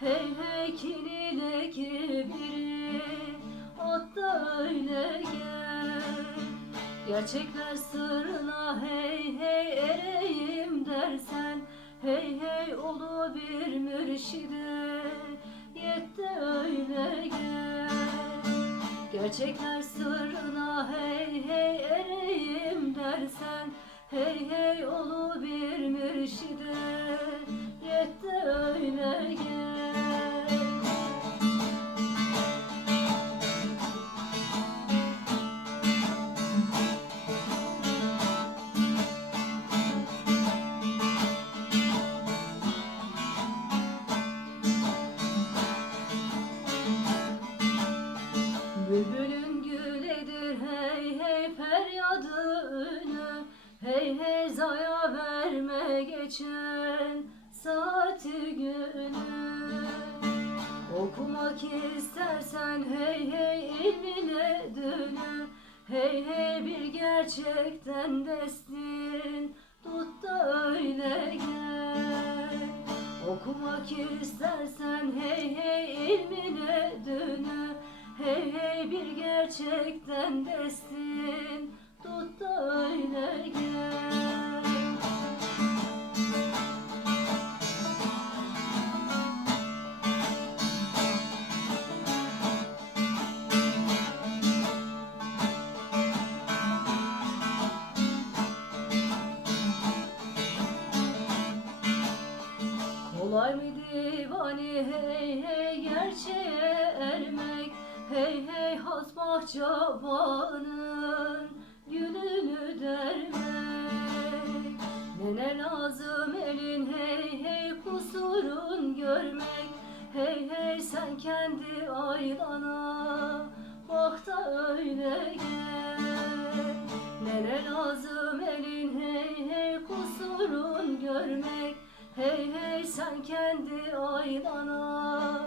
Hey hey kini de kibiri Ot öyle gel. Gerçekler sırrına hey hey ereyim dersen Hey hey olu bir mürşide Yet öyle gel. Gerçekler sırrına güledir hey hey feryadı ünü Hey hey zaya verme geçen saati günü. Okumak istersen hey hey ilmine dönü Hey hey bir gerçekten destin tut da öyle gel. Okumak istersen hey hey ilmine dönü gerçekten destin tut da öyle gel. Kolay mı divani hey hey gerçeğe Hasbah çabanın gülünü dermek. Ne ne lazım elin hey hey kusurun görmek. Hey hey sen kendi aylana bak da öyle gel. Ne ne lazım elin hey hey kusurun görmek. Hey hey sen kendi aylana